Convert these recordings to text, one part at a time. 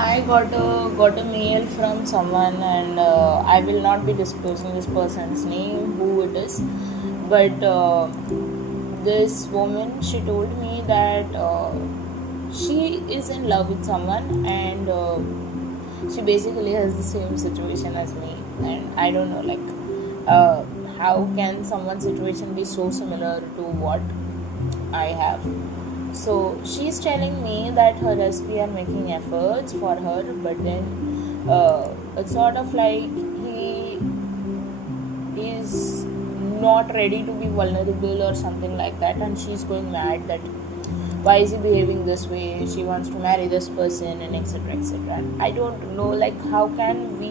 I got a mail from someone, and I will not be disclosing this person's name, who it is. But this woman, she told me that she is in love with someone, and she basically has the same situation as me. And I don't know, like, how can someone's situation be so similar to what I have? So she's telling me that her SP are making efforts for her, but then it's sort of like he is not ready to be vulnerable or something like that, and she's going mad that why is he behaving this way? She wants to marry this person, and etc. etc. And I don't know, like, how can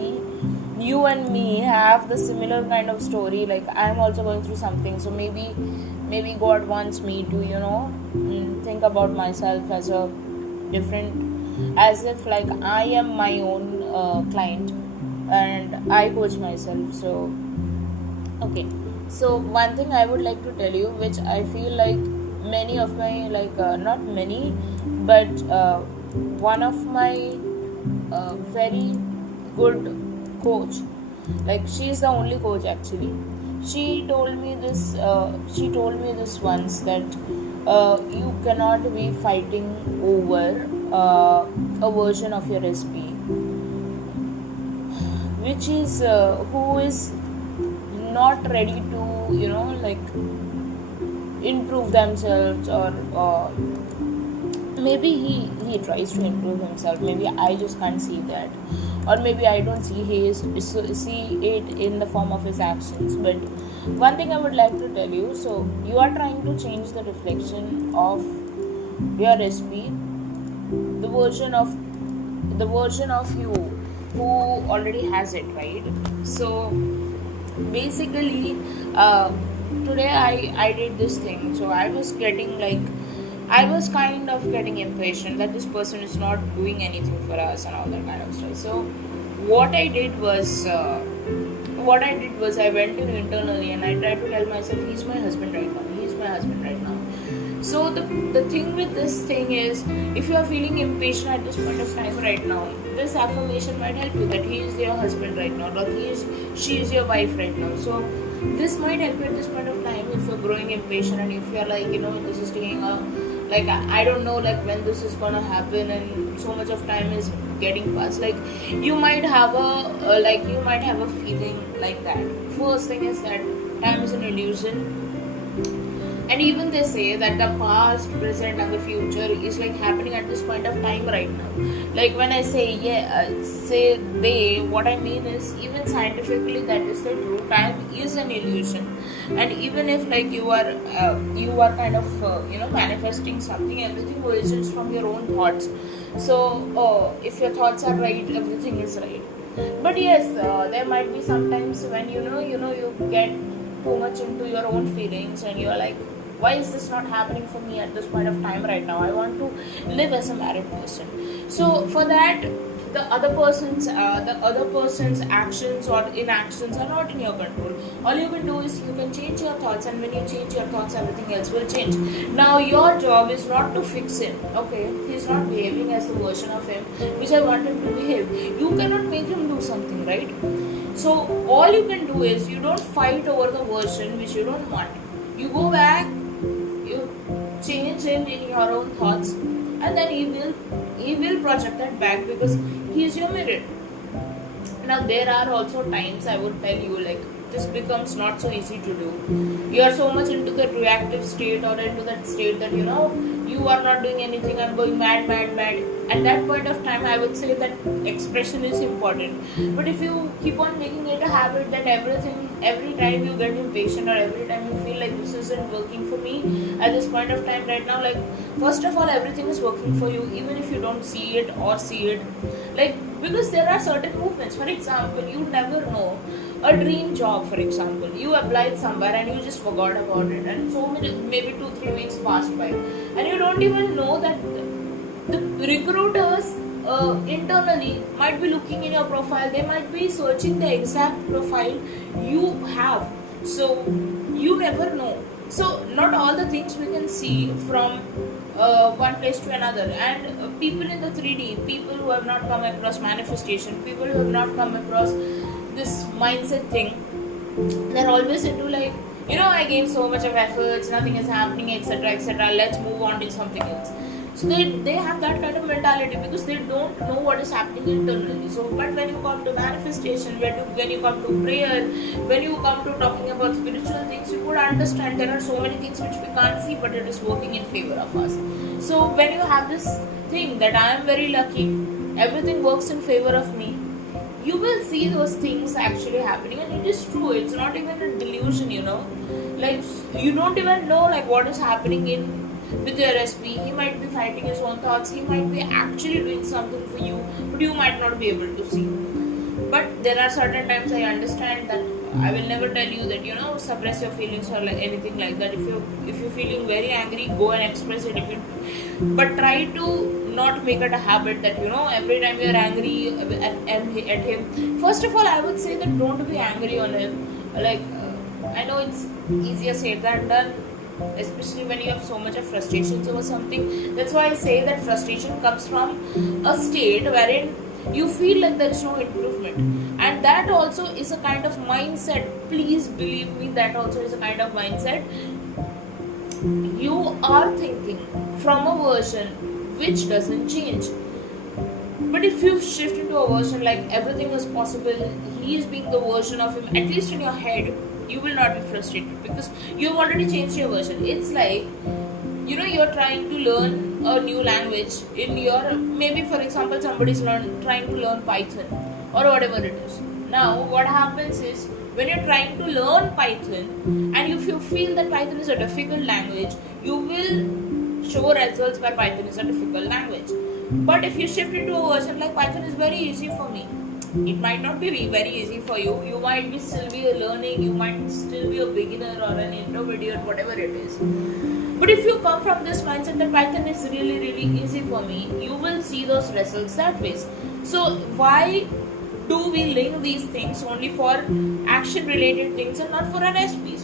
you and me have the similar kind of story? Like, I'm also going through something, so maybe God wants me to, think about myself as a different, as if like I am my own client, and I coach myself. So okay, so one thing I would like to tell you, which I feel like many of my, like, not many, but one of my very good coach, like, she's the only coach actually. She told me this once, that you cannot be fighting over a version of your SP, which is who is not ready to, like, improve themselves, or maybe he tries to improve himself. Maybe I just can't see that, or maybe I don't see it in the form of his actions. But one thing I would like to tell you, so you are trying to change the reflection of your SP, the version of you who already has it, right? So basically, today I did this thing. So I was getting, like, I was kind of getting impatient that this person is not doing anything for us and all that kind of stuff. So what I did was I went in internally, and I tried to tell myself, he's my husband right now, he's my husband right now. So the thing with this thing is, if you are feeling impatient at this point of time right now, this affirmation might help you, that he is your husband right now, or she is your wife right now. So this might help you at this point of time if you're growing impatient, and if you're like, this is taking a, like, I don't know, like, when this is gonna happen, and so much of time is getting past. Like, you might have a feeling like that. First thing is that time is an illusion, and even they say that the past, present, and the future is like happening at this point of time right now. Like, when I say say they, what I mean is, even scientifically, that is the true. Time is an illusion, and even if, like, you are kind of manifesting something, everything originates from your own thoughts. So if your thoughts are right, everything is right. But yes, there might be sometimes when you get too much into your own feelings, and you're like, why is this not happening for me at this point of time right now? I want to live as a married person. So for that, the other person's actions or inactions are not in your control. All you can do is you can change your thoughts, and when you change your thoughts, everything else will change. Now your job is not to fix him. Okay, he's not behaving as the version of him which I want him to behave. You cannot make him do something, right? So all you can do is, you don't fight over the version which you don't want. You go back, you change him in your own thoughts, and then he will project that back, because he is your mirror. Now there are also times, I would tell you, like, this becomes not so easy to do. You are so much into the reactive state, or into that state that you are not doing anything, I'm going mad. At that point of time, I would say that expression is important. But if you keep on making it a habit, that every time you get impatient, or every time you feel like this isn't working for me at this point of time right now, like, first of all, everything is working for you, even if you don't see it or see it. Like, because there are certain movements. For example, you never know, a dream job, for example, you applied somewhere and you just forgot about it, and so many, maybe 2-3 weeks passed by, and you don't even know that the recruiters internally might be looking in your profile. They might be searching the exact profile you have. So you never know. So not all the things we can see from one place to another. And people in the 3D, people who have not come across manifestation, people who have not come across this mindset thing, they're always into like, I gave so much of efforts, nothing is happening, etc., etc., let's move on to something else. So they have that kind of mentality because they don't know what is happening internally. So but when you come to manifestation, when you come to prayer, when you come to talking about spiritual things, you would understand there are so many things which we can't see, but it is working in favor of us. So when you have this thing that I am very lucky, everything works in favor of me, you will see those things actually happening. And it is true, it's not even a delusion. Like, you don't even know like what is happening in with your SP. He might be fighting his own thoughts, he might be actually doing something for you, but you might not be able to see. But there are certain times I understand that I will never tell you that suppress your feelings or like anything like that. If you're feeling very angry, go and express it. But try to not make it a habit that every time you're angry at him. First of all, I would say that don't be angry on him. Like, I know it's easier said than done, especially when you have so much of frustrations over something. That's why I say that frustration comes from a state wherein you feel like there is no improvement, and that also is a kind of mindset. Please believe me, that also is a kind of mindset. You are thinking from a version which doesn't change. But if you shift into a version like everything is possible, he is being the version of him, at least in your head, you will not be frustrated because you've already changed your version. It's like, you're trying to learn a new language in your, maybe for example, somebody's trying to learn Python or whatever it is. Now, what happens is, when you're trying to learn Python, and if you feel that Python is a difficult language, you will show results where Python is a difficult language. But if you shift into a version like Python is very easy for me, it might not be very easy for you. You might still be learning, you might still be a beginner or an intermediate, whatever it is. But if you come from this mindset that Python is really, really easy for me, you will see those results that way. So why do we link these things only for action related things and not for an SP?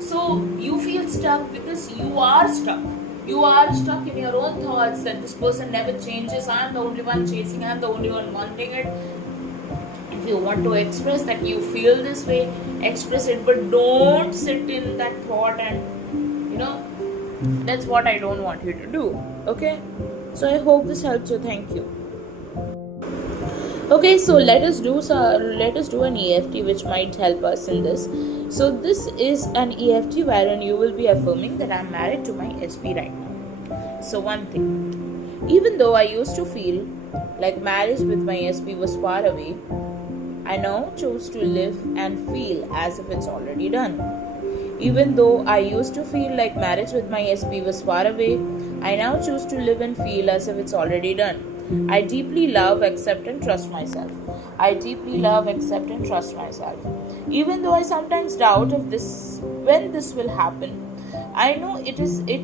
So you feel stuck because you are stuck. You are stuck in your own thoughts that this person never changes, I am the only one chasing, I am the only one wanting it. If you want to express that you feel this way, express it, but don't sit in that thought and that's what I don't want you to do. Okay, so I hope this helps you. Thank you. Okay, so let us do an EFT which might help us in this. So this is an EFT wherein you will be affirming that I am married to my SP right now. So one thing, even though I used to feel like marriage with my SP was far away, I now choose to live and feel as if it's already done. Even though I used to feel like marriage with my SP was far away, I now choose to live and feel as if it's already done. I deeply love, accept and trust myself. I deeply love, accept and trust myself. Even though I sometimes doubt when this will happen, I know it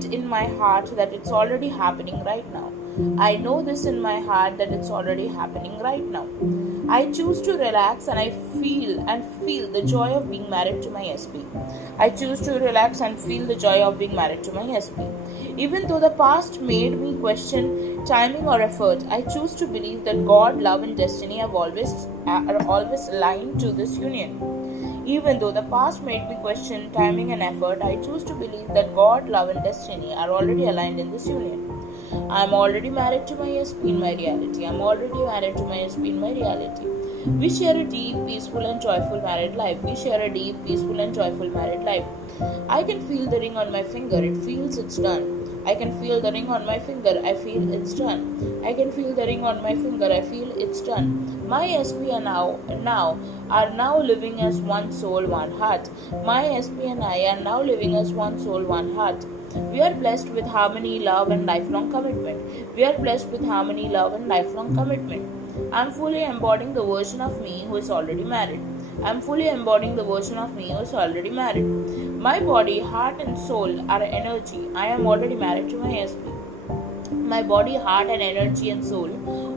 in my heart that it's already happening right now. I know this in my heart that it's already happening right now. I choose to relax and I feel the joy of being married to my SP. I choose to relax and feel the joy of being married to my SP. Even though the past made me question timing or effort, I choose to believe that God, love and destiny are always aligned to this union. Even though the past made me question timing and effort, I choose to believe that God, love and destiny are already aligned in this union. I am already married to my SP in my reality. I am already married to my SP in my reality. We share a deep, peaceful and joyful married life. We share a deep, peaceful and joyful married life. I can feel the ring on my finger. It feels it's done. I can feel the ring on my finger. I feel it's done. I can feel the ring on my finger. I feel it's done. My SP are now living as one soul, one heart. My SP and I are now living as one soul, one heart. We are blessed with harmony, love and lifelong commitment. We are blessed with harmony, love and lifelong commitment. I am fully embodying the version of me who is already married. I am fully embodying the version of me who is already married. My body, heart and soul are energy. I am already married to my SP. My body, heart and energy and soul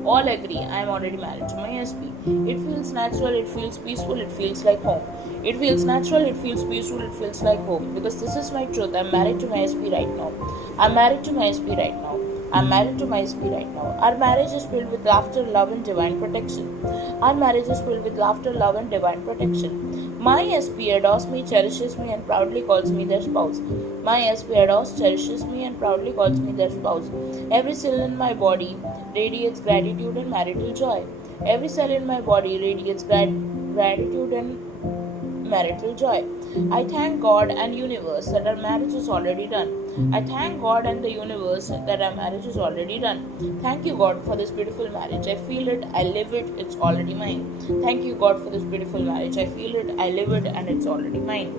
all agree I am already married to my SP. It feels natural, it feels peaceful, it feels like home. It feels natural, it feels peaceful, it feels like home. Because this is my truth. I'm married to my SP right now. I'm married to my SP right now. I'm married to my SP right now. Our marriage is filled with laughter, love, and divine protection. Our marriage is filled with laughter, love, and divine protection. My SP adores me, cherishes me, and proudly calls me their spouse. My SP adores, cherishes me, and proudly calls me their spouse. Every cell in my body radiates gratitude and marital joy. Every cell in my body radiates gratitude and marital joy. I thank God and universe that our marriage is already done. I thank God and the universe that our marriage is already done. Thank you, God, for this beautiful marriage. I feel it, I live it, it's already mine. Thank you, God, for this beautiful marriage. I feel it, I live it, and it's already mine.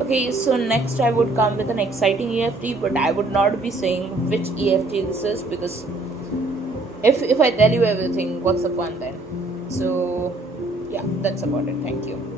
Okay, so next I would come with an exciting EFT, but I would not be saying which EFT this is, because if I tell you everything, what's the fun then? So yeah, that's about it. Thank you.